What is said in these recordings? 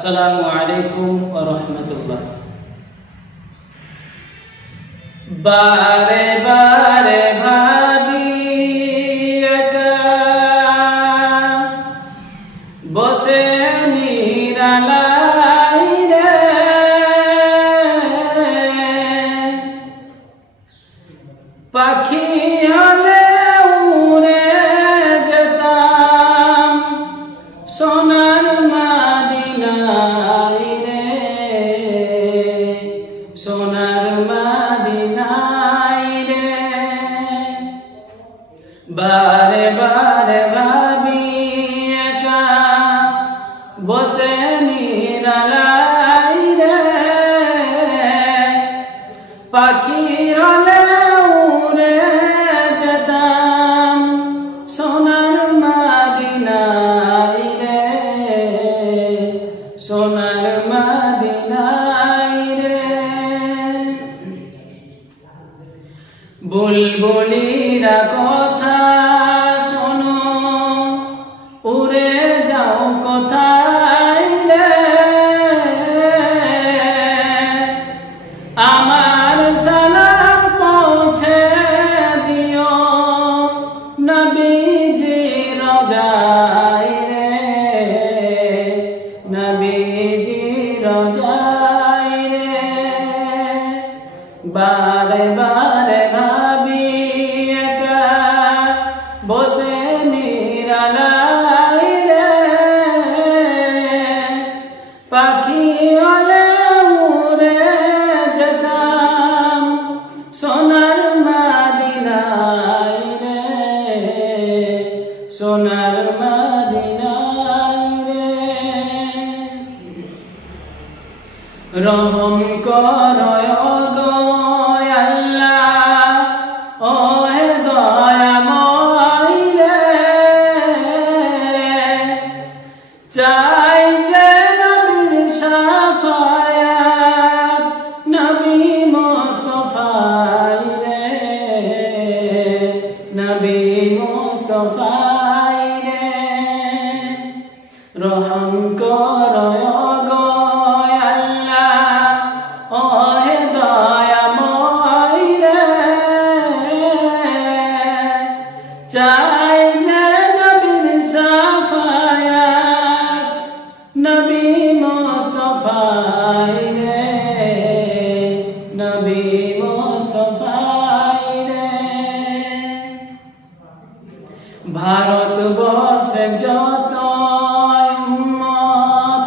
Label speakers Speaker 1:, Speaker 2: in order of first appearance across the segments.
Speaker 1: আসসালামু আলাইকুম ওয়া রাহমাতুল্লাহ। বারে বারে বারে বারে ভাবি একা, বসে নিরালাই রে। পাখি হলে উড়ে যেতাম, সোনার মাদিনাই রে। সোনার মাদিনাই রে। বুলবুলিরা কথা Amém. রহম করয় গো আল্লাহ, ও হে দয়াময় রে। চাই যে নবীর সাফায়াত, নবী মুস্তফাই রে। নবী মুস্তফাই রে। রহম করয় গো চাই যে নবীর সাফায়াত নবী মুস্তফাই রে নবী মুস্তফাই রে। ভারতবর্ষে যত উম্মত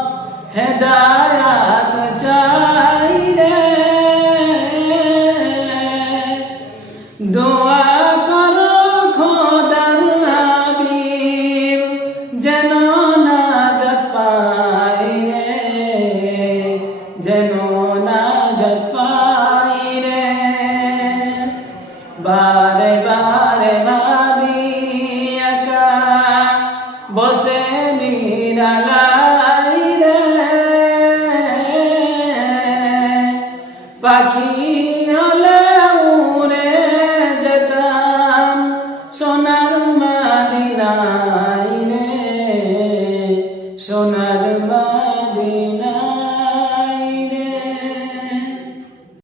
Speaker 1: বারে বারে ভাবি একা বসে নিরালাই রে। পাখি হলে উড়ে যেতাম সোনার মাদিনাই রে। সোনার